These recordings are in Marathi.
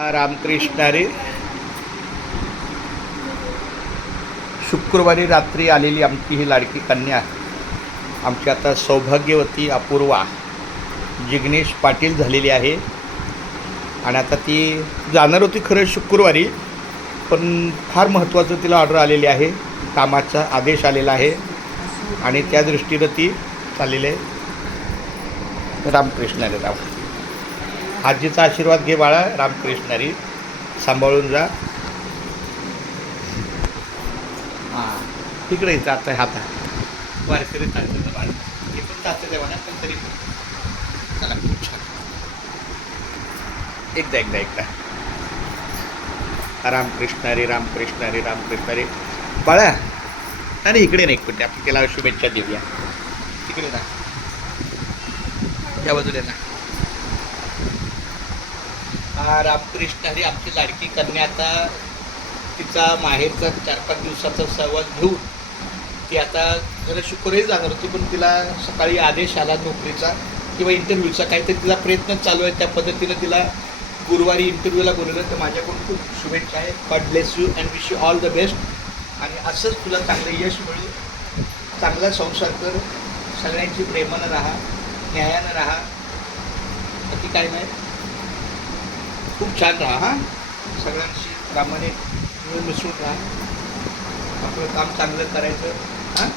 रामकृष्ण हरी. शुक्रवारी रात्री आलेली आमची ही लाडकी कन्या, आमची आता सौभाग्यवती अपूर्वा जिग्नेश पाटील झालेली आहे. आणि आता ती जाणार होती खरं शुक्रवारी, पण फार महत्त्वाचं तिला ऑर्डर आलेली आहे, कामाचा आदेश आलेला आहे आणि त्या दृष्टीनं ती चाललेली आहे. रामकृष्ण हरी. राम आजीचा आशीर्वाद घे बाळा. रामकृष्ण हरी. सांभाळून जा. हां, तिकडे जात आहे हाता वारकरी चालतं बाळ, हे पण जातं तेव्हा ना, पण तरी चला खूप छान. एकदा रामकृष्ण हरी. रामकृष्ण हरी. रामकृष्ण हरी. बाळा आणि इकडे नाही, पण आपण त्याला शुभेच्छा देऊया. तिकडे ना, या बाजूला ना. रामकृष्ण हरी. आमची लाडकी कन्या आता तिचा माहेरचा 4-5 दिवसाचा सहवास घेऊन ती आता जरा शुक्रवारी जाणार होती, पण तिला सकाळी आदेश आला नोकरीचा किंवा इंटरव्ह्यूचा, काहीतरी तिला प्रयत्न चालू आहे. त्या पद्धतीनं तिला गुरुवारी इंटरव्ह्यूला बोलवलं. तर माझ्याकडून खूप शुभेच्छा आहे. God bless you and wish you all the best. आणि असंच तुला चांगलं यश मिळू, चांगला संसार कर, सगळ्यांची प्रेमानं राहा, न्यायानं राहा, बाकी काय नाही, खूप छान राहा. हां, सगळ्यांशी प्रामाणिक मिळून मिसळून राहा, आपलं काम चांगलं करायचं. हां,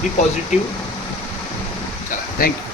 बी पॉझिटिव्ह. चला, थँक्यू.